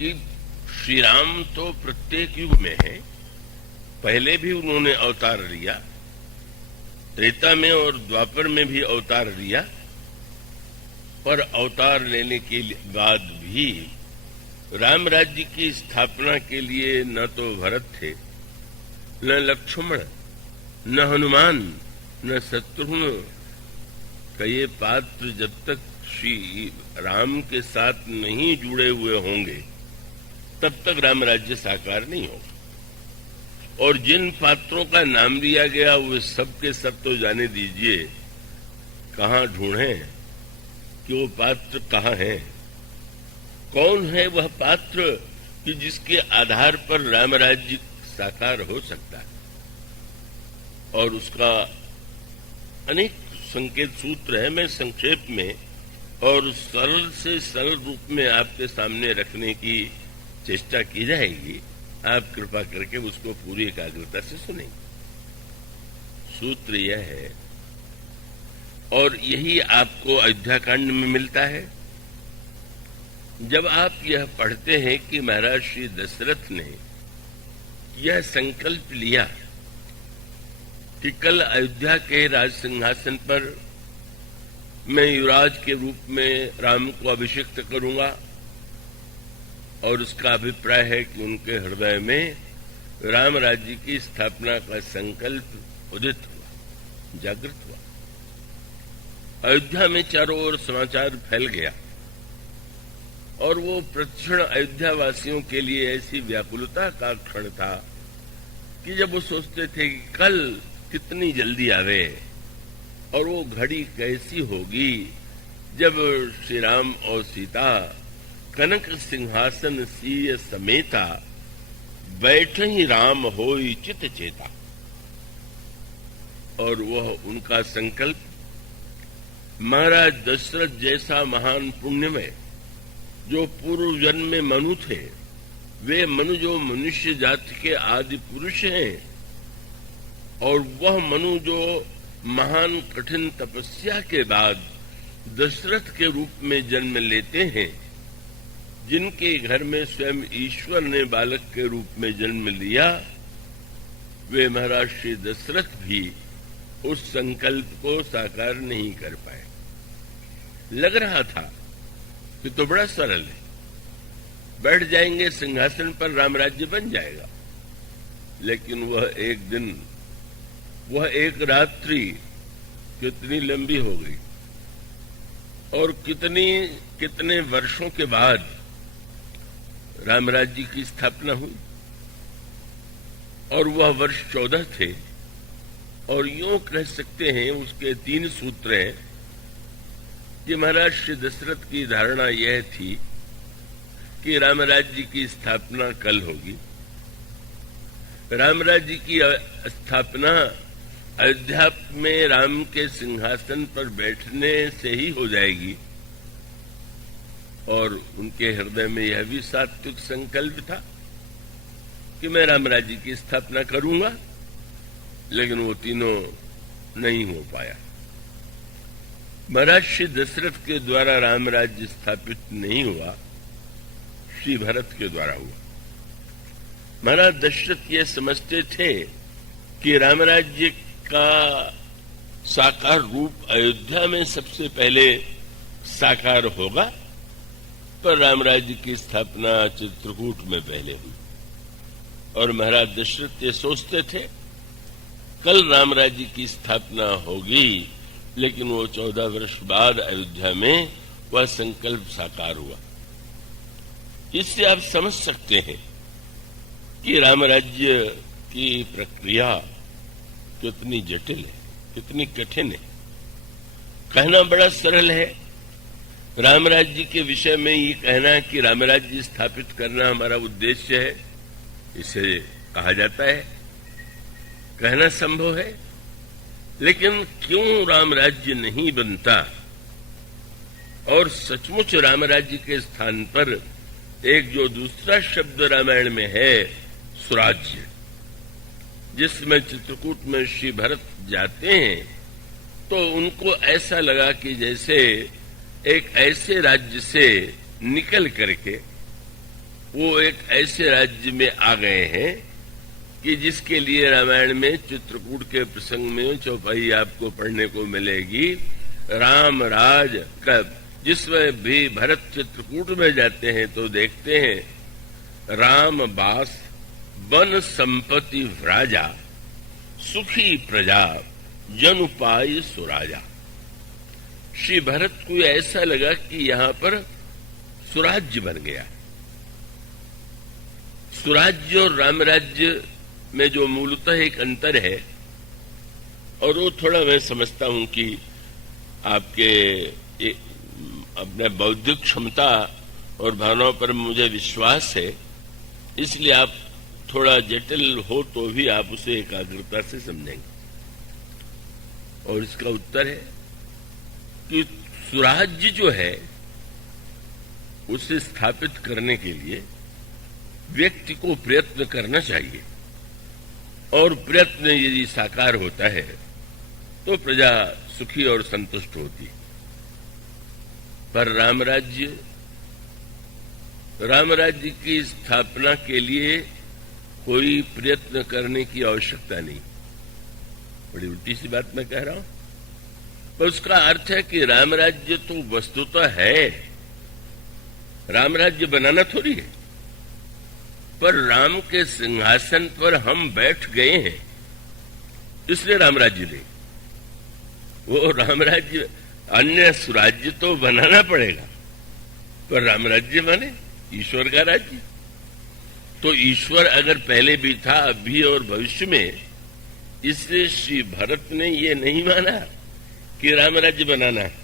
कि श्री राम तो प्रत्येक युग में है। पहले भी उन्होंने अवतार लिया, त्रेता में और द्वापर में भी अवतार लिया, पर अवतार लेने के बाद भी राम राज्य की स्थापना के लिए न तो भरत थे, न लक्ष्मण, न हनुमान, न शत्रुघ्न का ये पात्र जब तक श्री राम के साथ नहीं जुड़े हुए होंगे तब तक राम राज्य साकार नहीं होगा। और जिन पात्रों का नाम दिया गया वे सब के सब तो जाने दीजिए, कहाँ ढूंढें कि वो पात्र कहाँ है। कौन है वह पात्र कि जिसके आधार पर राम राज्य साकार हो सकता है। और उसका अनेक संकेत सूत्र है। मैं संक्षेप में और सरल से सरल रूप में आपके सामने रखने की चेष्टा की जाएगी। आप कृपा करके उसको पूरी एकाग्रता से सुनेंगे। सूत्र यह है, और यही आपको अयोध्या कांड में मिलता है। जब आप यह पढ़ते हैं कि महाराज श्री दशरथ ने यह संकल्प लिया कि कल अयोध्या के राज सिंहासन पर मैं युवराज के रूप में राम को अभिषिक्त करूंगा, और उसका अभिप्राय है कि उनके हृदय में राम राज्य की स्थापना का संकल्प उदित हुआ, जागृत हुआ। अयोध्या में चारों ओर समाचार फैल गया, और वो प्रतिक्षण अयोध्या वासियों के लिए ऐसी व्याकुलता का क्षण था कि जब वो सोचते थे कि कल कितनी जल्दी आवे, और वो घड़ी कैसी होगी जब श्री राम और सीता कनक सिंहासन सीय समेता बैठे ही राम होई चित चेता। और वह उनका संकल्प महाराज दशरथ जैसा महान पुण्यमय जो पूर्व जन्म में मनु थे, वे मनु जो मनुष्य जाति के आदि पुरुष हैं, और वह मनु जो महान कठिन तपस्या के बाद दशरथ के रूप में जन्म लेते हैं, जिनके घर में स्वयं ईश्वर ने बालक के रूप में जन्म लिया, वे महाराज श्री दशरथ भी उस संकल्प को साकार नहीं कर पाए। लग रहा था कि तो बड़ा सरल है, बैठ जाएंगे सिंहासन पर, राम राज्य बन जाएगा। लेकिन वह एक दिन, वह एक रात्रि कितनी लंबी हो गई, और कितने वर्षों के बाद राम राज्य की स्थापना हुई। और वह वर्ष 14 थे, और यूं कह सकते हैं उसके 3 सूत्र हैं कि महाराज श्री दशरथ की धारणा यह थी कि राम राज्य की स्थापना कल होगी। राम राज्य की स्थापना अयोध्या में राम के सिंहासन पर बैठने से ही हो जाएगी। और उनके हृदय में यह भी सात्विक संकल्प था कि मैं राम राज्य की स्थापना करूंगा, लेकिन वो तीनों नहीं हो पाया। महाराज श्री दशरथ के द्वारा राम राज्य स्थापित नहीं हुआ, श्री भरत के द्वारा हुआ। महाराज दशरथ ये समझते थे कि राम राज्य का साकार रूप अयोध्या में सबसे पहले साकार होगा, पर राम राज्य की स्थापना चित्रकूट में पहले हुई। और महाराज दशरथ ये सोचते थे कल राम राज्य की स्थापना होगी, लेकिन वो 14 वर्ष बाद अयोध्या में वह संकल्प साकार हुआ। इससे आप समझ सकते हैं कि राम राज्य की प्रक्रिया कितनी जटिल है, कितनी कठिन है। कहना बड़ा सरल है, राम राज्य के विषय में ये कहना कि राम राज्य स्थापित करना हमारा उद्देश्य है, इसे कहा जाता है, कहना संभव है। लेकिन क्यों राम राज्य नहीं बनता, और सचमुच राम राज्य के स्थान पर एक जो दूसरा शब्द रामायण में है, स्वराज्य, जिसमें चित्रकूट में श्री भरत जाते हैं तो उनको ऐसा लगा कि जैसे एक ऐसे राज्य से निकल करके वो एक ऐसे राज्य में आ गए हैं कि जिसके लिए रामायण में चित्रकूट के प्रसंग में चौपाई आपको पढ़ने को मिलेगी। राम राज का जिसमें भी भरत चित्रकूट में जाते हैं तो देखते हैं राम बास वन संपत्ति राजा सुखी प्रजा जन उपाय सुराजा। श्री भरत को ऐसा लगा कि यहां पर सुराज्य बन गया। सुराज्य और रामराज्य में जो मूलतः एक अंतर है, और वो थोड़ा मैं समझता हूं कि आपके अपने बौद्धिक क्षमता और भावनाओं पर मुझे विश्वास है, इसलिए आप थोड़ा जटिल हो तो भी आप उसे एकाग्रता से समझेंगे। और इसका उत्तर है कि सुराज्य जो है उसे स्थापित करने के लिए व्यक्ति को प्रयत्न करना चाहिए, और प्रयत्न यदि साकार होता है तो प्रजा सुखी और संतुष्ट होती है। पर रामराज्य की स्थापना के लिए कोई प्रयत्न करने की आवश्यकता नहीं। बड़ी उल्टी सी बात मैं कह रहा हूं, पर उसका अर्थ है कि रामराज्य तो वस्तुतः है, रामराज्य बनाना थोड़ी है। पर राम के सिंहासन पर हम बैठ गए हैं, इसलिए रामराज्य नहीं। वो रामराज्य, अन्य सुराज्य तो बनाना पड़ेगा, पर रामराज्य माने ईश्वर का राज्य। तो ईश्वर अगर पहले भी था, अभी और भविष्य में, इसलिए श्री भरत ने ये नहीं माना कि रामराज्य बनाना है।